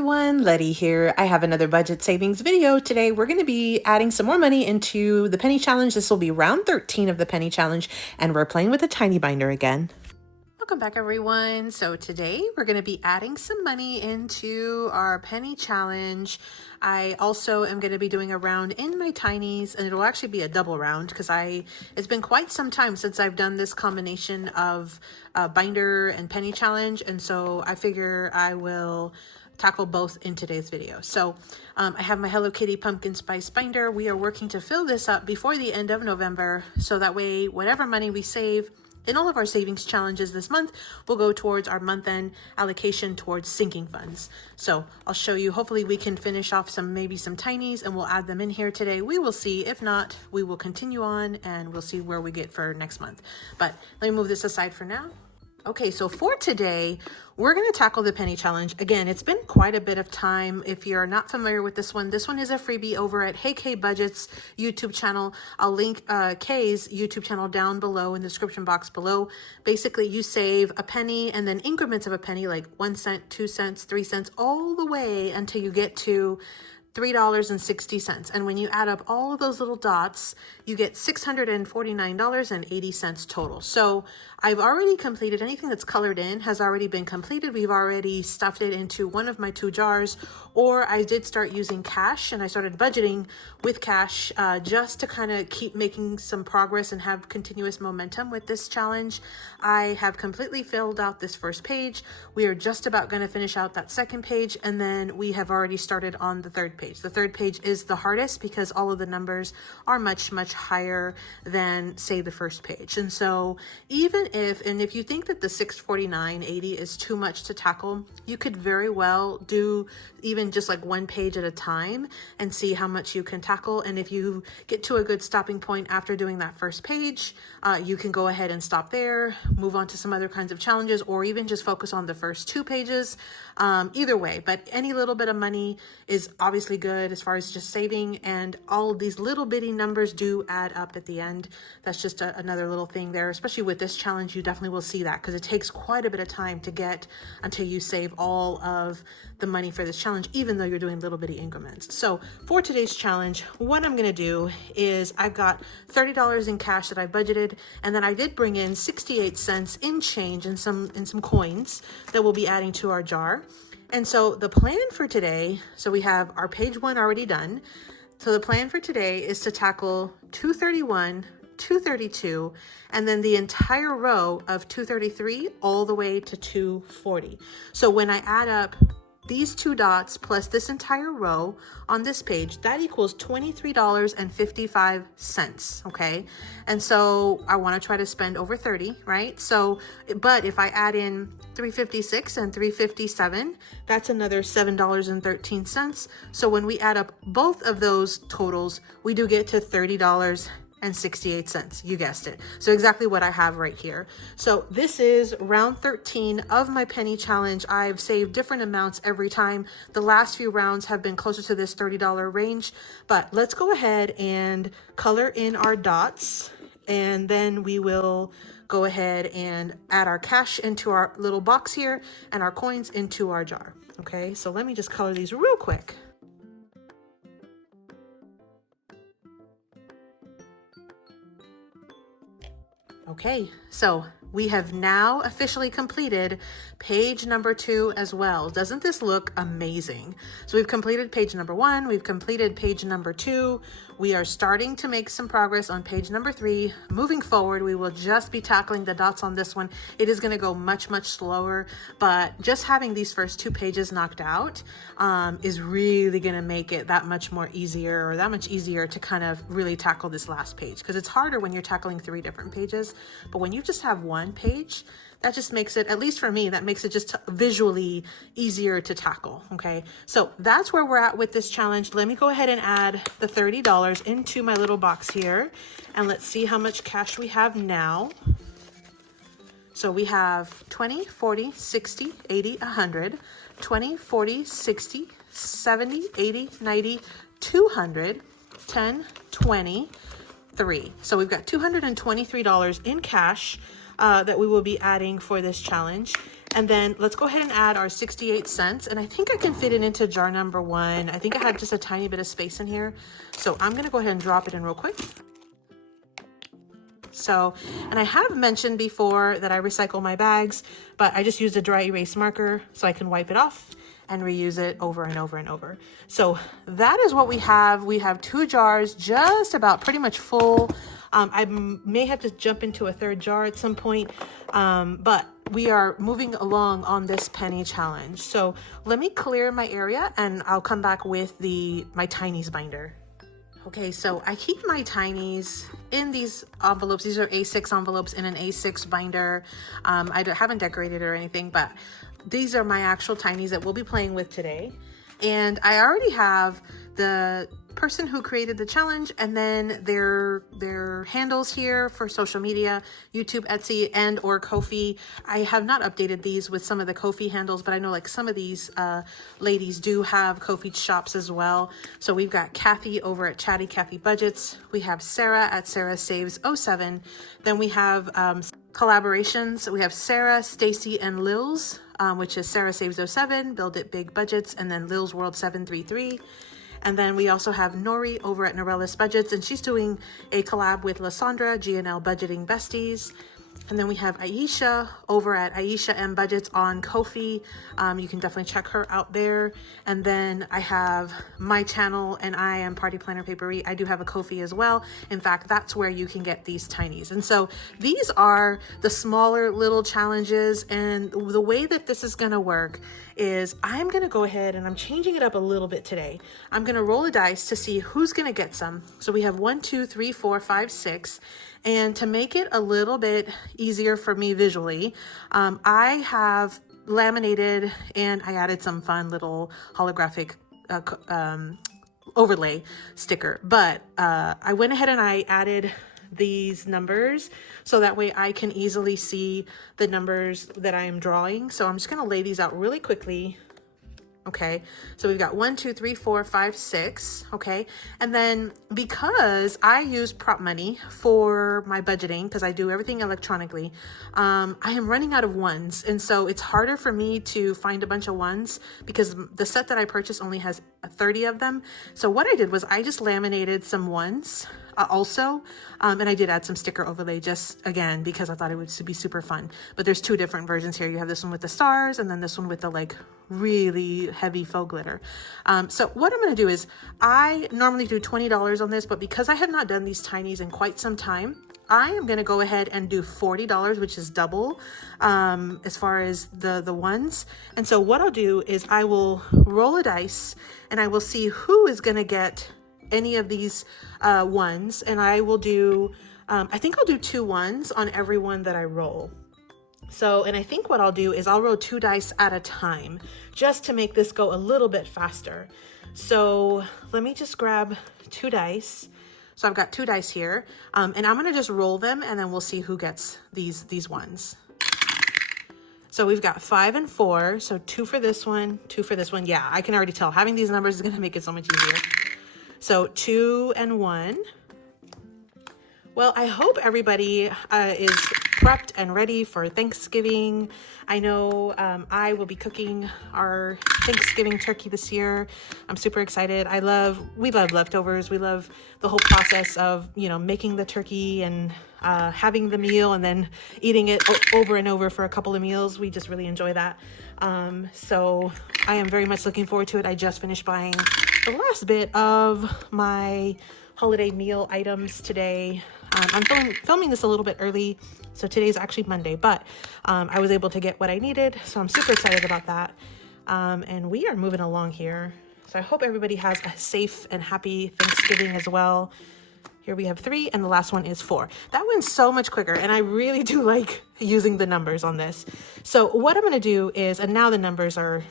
everyone, Letty here. I have another budget savings video. Today we're going to be adding some more money into the penny challenge. This will be round 13 of the penny challenge, and we're playing with a tiny binder again. Welcome back, everyone. So today we're going to be adding some money into our penny challenge. I also am going to be doing a round in my tinies, and it'll actually be a double round because it's been quite some time since I've done this combination of binder and penny challenge, and so I figure I will tackle both in today's video. So I have my Hello Kitty pumpkin spice binder. We are working to fill this up before the end of November, so that way whatever money we save in all of our savings challenges this month will go towards our month-end allocation towards sinking funds. So I'll show you, hopefully we can finish off maybe some tinies, and we'll add them in here today. We will see. If not, we will continue on and we'll see where we get for next month. But let me move this aside for now. Okay, so for today, we're going to tackle the penny challenge. Again, it's been quite a bit of time. If you're not familiar with this one is a freebie over at KathyBudgets YouTube channel. I'll link Kay's YouTube channel down below in the description box below. Basically, you save a penny and then increments of a penny, like 1 cent, 2 cents, 3 cents, all the way until you get to $3.60. And when you add up all of those little dots, you get $649.80 total. So I've already completed, anything that's colored in has already been completed. We've already stuffed it into one of my 2 jars, or I did start using cash, and I started budgeting with cash just to kind of keep making some progress and have continuous momentum with this challenge. I have completely filled out this first page. We are just about going to finish out that second page, and then we have already started on the third page. The third page is the hardest because all of the numbers are much, much higher than, say, the first page. And so even if you think that the $649.80 is too much to tackle, you could very well do even just like 1 page at a time and see how much you can tackle. And if you get to a good stopping point after doing that first page, you can go ahead and stop there, move on to some other kinds of challenges, or even just focus on the first 2 pages. Either way, but any little bit of money is obviously good as far as just saving, and all of these little bitty numbers do add up at the end. That's just another little thing there, especially with this challenge. You definitely will see that because it takes quite a bit of time to get until you save all of the money for this challenge, even though you're doing little bitty increments. So for today's challenge, what I'm going to do is I've got $30 in cash that I budgeted, and then I did bring in 68 cents in change and some coins that we'll be adding to our jar. And so the plan for today, so we have our page 1 already done. So the plan for today is to tackle 231, 232, and then the entire row of 233 all the way to 240. So when I add up these 2 dots plus this entire row on this page, that equals $23.55, okay? And so I want to try to spend over 30, right? So, but if I add in 356 and 357, that's another $7.13. So when we add up both of those totals, we do get to $30.68. You guessed it. So exactly what I have right here. So this is round 13 of my penny challenge. I've saved different amounts every time. The last few rounds have been closer to this $30 range, but let's go ahead and color in our dots, and then we will go ahead and add our cash into our little box here and our coins into our jar. Okay, so let me just color these real quick. Okay, so we have now officially completed page number 2 as well. Doesn't this look amazing? So we've completed page number 1, we've completed page number 2. We are starting to make some progress on page number 3. Moving forward, we will just be tackling the dots on this one. It is going to go much, much slower, but just having these first 2 pages knocked out is really going to make it that much more easier, or that much easier to kind of really tackle this last page, because it's harder when you're tackling 3 different pages. But when you just have 1 page, that just makes it, at least for me, that makes it just visually easier to tackle. Okay, so that's where we're at with this challenge. Let me go ahead and add the $30 into my little box here, and let's see how much cash we have now. So we have 20, 40, 60, 80, 100, 20, 40, 60, 70, 80, 90, 200, 10, 20, 3. So we've got $223 in cash that we will be adding for this challenge. And then let's go ahead and add our 68 cents. And I think I can fit it into jar number 1. I think I had just a tiny bit of space in here. So I'm gonna go ahead and drop it in real quick. So, and I have mentioned before that I recycle my bags, but I just used a dry erase marker so I can wipe it off and reuse it over and over and over. So that is what we have. We have 2 jars just about pretty much full. I may have to jump into a 3rd jar at some point, but we are moving along on this penny challenge. So let me clear my area and I'll come back with my tinies binder. Okay, so I keep my tinies in these envelopes. These are A6 envelopes in an A6 binder. I haven't decorated or anything, but these are my actual tinies that we'll be playing with today. And I already have the person who created the challenge and then their handles here for social media, YouTube, Etsy, and or Ko-fi. I have not updated these with some of the Ko-fi handles, but I know like some of these ladies do have Ko-fi shops as well. So we've got Kathy over at ChattyKathyBudgets. We have Sarah at SarahSaves07. Then we have collaborations. We have Sarah, Stacy, and Lilz, which is SarahSaves07, BuildItBigBudgets, and then LilzWorld733. And then we also have Nori over at NorelisBudgets, and she's doing a collab with Lysandra, G&L Budgeting Besties. And then we have Aisha over at Aisha Budgets on Ko-fi. You can definitely check her out there. And then I have my channel, and I am Party Planner Paperie. I do have a Ko-fi as well. In fact, that's where you can get these tinies. And so these are the smaller little challenges. And the way that this is going to work is I'm going to go ahead and I'm changing it up a little bit today. I'm going to roll a dice to see who's going to get some. So we have 1, 2, 3, 4, 5, 6. And to make it a little bit easier for me visually, I have laminated and I added some fun little holographic overlay sticker. But I went ahead and I added these numbers so that way I can easily see the numbers that I am drawing. So I'm just going to lay these out really quickly. Okay, so we've got 1, 2, 3, 4, 5, 6. Okay, and then because I use prop money for my budgeting, because I do everything electronically, I am running out of ones, and so it's harder for me to find a bunch of ones because the set that I purchased only has 30 of them. So what I did was I just laminated some ones also, and I did add some sticker overlay just again because I thought it would be super fun. But there's 2 different versions here. You have this one with the stars and then this one with the like really heavy faux glitter. So what I'm going to do is I normally do $20 on this, but because I have not done these tinies in quite some time, I am going to go ahead and do $40, which is double as far as the ones. And so what I'll do is I will roll a dice and I will see who is going to get any of these ones. And I will do, I think I'll do 2 ones on every one that I roll. So, and I think what I'll do is I'll roll 2 dice at a time just to make this go a little bit faster. So let me just grab 2 dice. So I've got 2 dice here, and I'm gonna just roll them and then we'll see who gets these ones. So we've got 5 and 4, so 2 for this one, 2 for this one. Yeah, I can already tell having these numbers is gonna make it so much easier. So 2 and 1. Well, I hope everybody is prepped and ready for Thanksgiving. I know I will be cooking our Thanksgiving turkey this year. I'm super excited. We love leftovers. We love the whole process of, you know, making the turkey and having the meal and then eating it over and over for a couple of meals. We just really enjoy that. So I am very much looking forward to it. I just finished buying the last bit of my holiday meal items today. I'm filming this a little bit early, so today's actually Monday, but I was able to get what I needed, so I'm super excited about that. And we are moving along here. So I hope everybody has a safe and happy Thanksgiving as well. Here we have 3, and the last one is 4. That went so much quicker, and I really do like using the numbers on this. So what I'm going to do is, and now the numbers are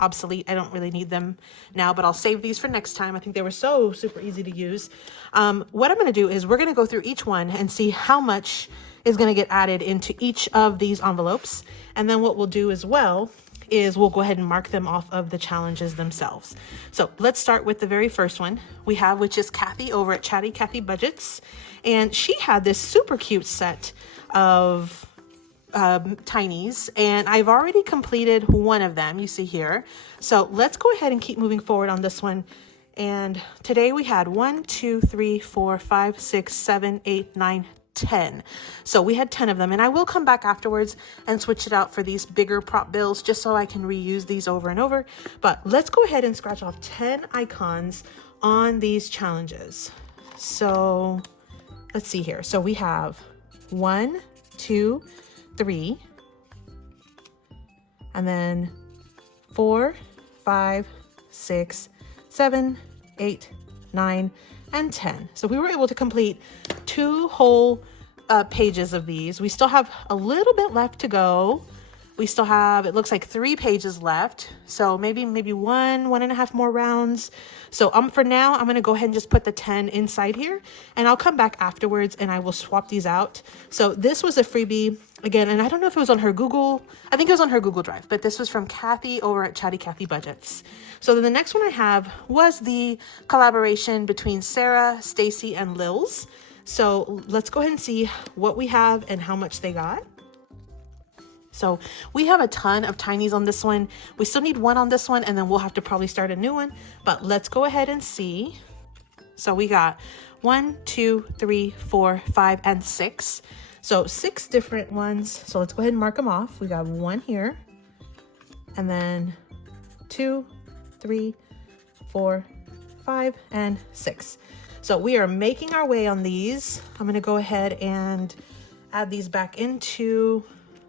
obsolete. I don't really need them now, but I'll save these for next time. I think they were so super easy to use. What I'm going to do is we're going to go through each one and see how much is going to get added into each of these envelopes. And then what we'll do as well is we'll go ahead and mark them off of the challenges themselves. So let's start with the very first one we have, which is Kathy over at ChattyKathyBudgets. And she had this super cute set of tinies, and I've already completed one of them, you see here. So let's go ahead and keep moving forward on this one. And today we had 1, 2, 3, 4, 5, 6, 7, 8, 9, 10. So we had 10 of them, and I will come back afterwards and switch it out for these bigger prop bills just so I can reuse these over and over. But let's go ahead and scratch off 10 icons on these challenges. So let's see here. So we have 1, 2, 3, and then 4, 5, 6, 7, 8, 9, and 10. So we were able to complete 2 whole pages of these. We still have a little bit left to go. We still have, it looks like 3 pages left. So maybe 1.5 more rounds. So for now, I'm going to go ahead and just put the 10 inside here, and I'll come back afterwards and I will swap these out. So this was a freebie again, and I don't know if it was on her Google, I think it was on her Google Drive, but this was from Kathy over at ChattyKathyBudgets. So then the next one I have was the collaboration between Sarah, Stacy, and Lilz. So let's go ahead and see what we have and how much they got. So we have a ton of tinies on this one. We still need 1 on this one, and then we'll have to probably start a new one, but let's go ahead and see. So we got 1, 2, 3, 4, 5, and 6. So 6 different ones. So let's go ahead and mark them off. We got 1 here, and then 2, 3, 4, 5, and 6. So we are making our way on these. I'm going to go ahead and add these back into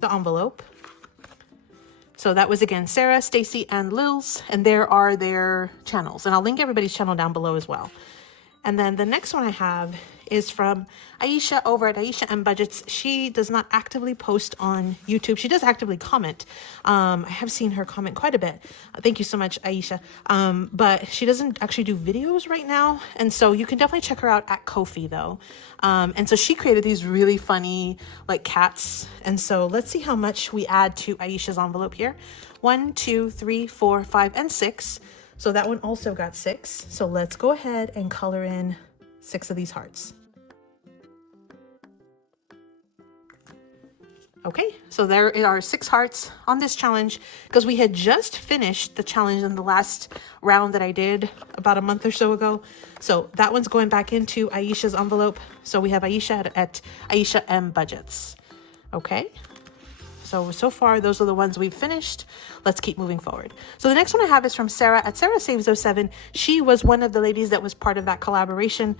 the envelope. So that was again Sarah, Stacy, and Lilz, and there are their channels, and I'll link everybody's channel down below as well. And then the next one I have is from Aisha over at BuildItBigBudgets. She does not actively post on YouTube. She does actively comment. I have seen her comment quite a bit. Thank you so much, Aisha. But she doesn't actually do videos right now. And so you can definitely check her out at Ko-fi though. And so she created these really funny like cats. And so let's see how much we add to Aisha's envelope here. 1, 2, 3, 4, 5, and 6. So that one also got 6. So let's go ahead and color in 6 of these hearts. Okay, so there are 6 hearts on this challenge because we had just finished the challenge in the last round that I did about a month or so ago. So that one's going back into Aisha's envelope. So we have Aisha at Aisha M Budgets. Okay. So far, those are the ones we've finished. Let's keep moving forward. So the next one I have is from Sarah at SarahSaves07. She was one of the ladies that was part of that collaboration.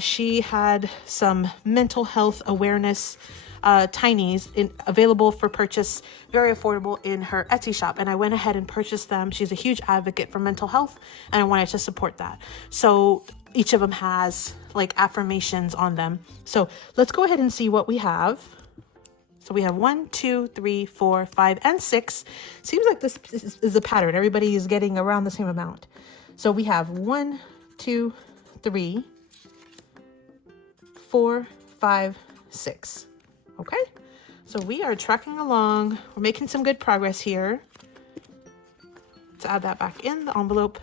She had some mental health awareness tinies available for purchase, very affordable in her Etsy shop. And I went ahead and purchased them. She's a huge advocate for mental health, and I wanted to support that. So each of them has like affirmations on them. So let's go ahead and see what we have. So we have 1, 2, 3, 4, 5, and 6. Seems like this is a pattern. Everybody is getting around the same amount. So we have 1, 2, 3, 4, 5, 6. Okay. So we are tracking along. We're making some good progress here. Let's add that back in the envelope.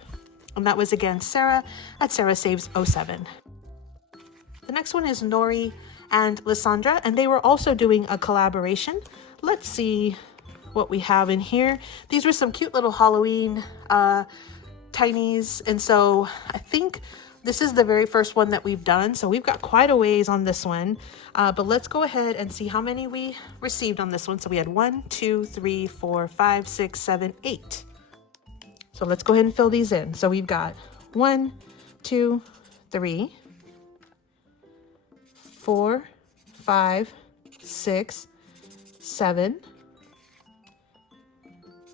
And that was again Sarah at SarahSaves07. The next one is Nori and Lysandra, and they were also doing a collaboration. Let's see what we have in here. These were some cute little Halloween tinies, and so I think this is the very first one that we've done, so we've got quite a ways on this one, but let's go ahead and see how many we received on this one. So we had 1, 2, 3, 4, 5, 6, 7, 8. So let's go ahead and fill these in. So we've got 1, 2, 3, 4, 5, 6, 7,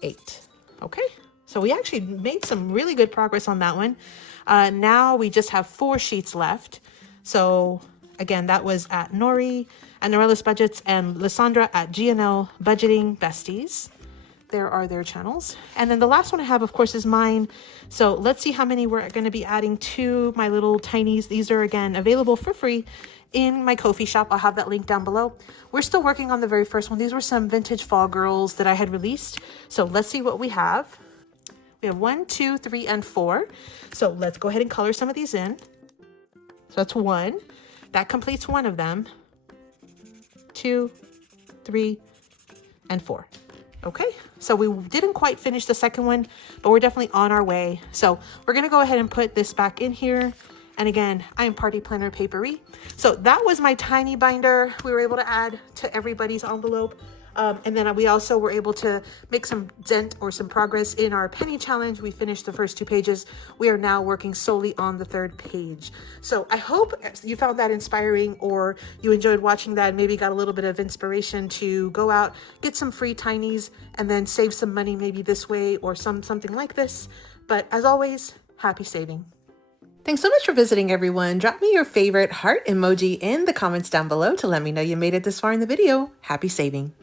8. Okay, so we actually made some really good progress on that one. Now we just have 4 sheets left. So again, that was at Nori and NorelisBudgets and Lysandra at G&L Budgeting Besties. There are their channels. And then the last one I have, of course, is mine. So let's see how many we're going to be adding to my little tinies. These are, again, available for free in my Ko-fi shop. I'll have that link down below. We're still working on the very first one. These were some vintage fall girls that I had released. So let's see what we have. We have 1, 2, 3, and 4. So let's go ahead and color some of these in. So that's 1. That completes one of them. 2, 3, and 4. Okay, so we didn't quite finish the second one, but we're definitely on our way. So we're gonna go ahead and put this back in here. And again, I am Party Planner Paperie. So that was my tiny binder we were able to add to everybody's envelope. And then we also were able to make some dent or some progress in our penny challenge. We finished the first 2 pages. We are now working solely on the 3rd page. So I hope you found that inspiring, or you enjoyed watching that and maybe got a little bit of inspiration to go out, get some free tinies, and then save some money maybe this way or something like this. But as always, happy saving. Thanks so much for visiting, everyone. Drop me your favorite heart emoji in the comments down below to let me know you made it this far in the video. Happy saving.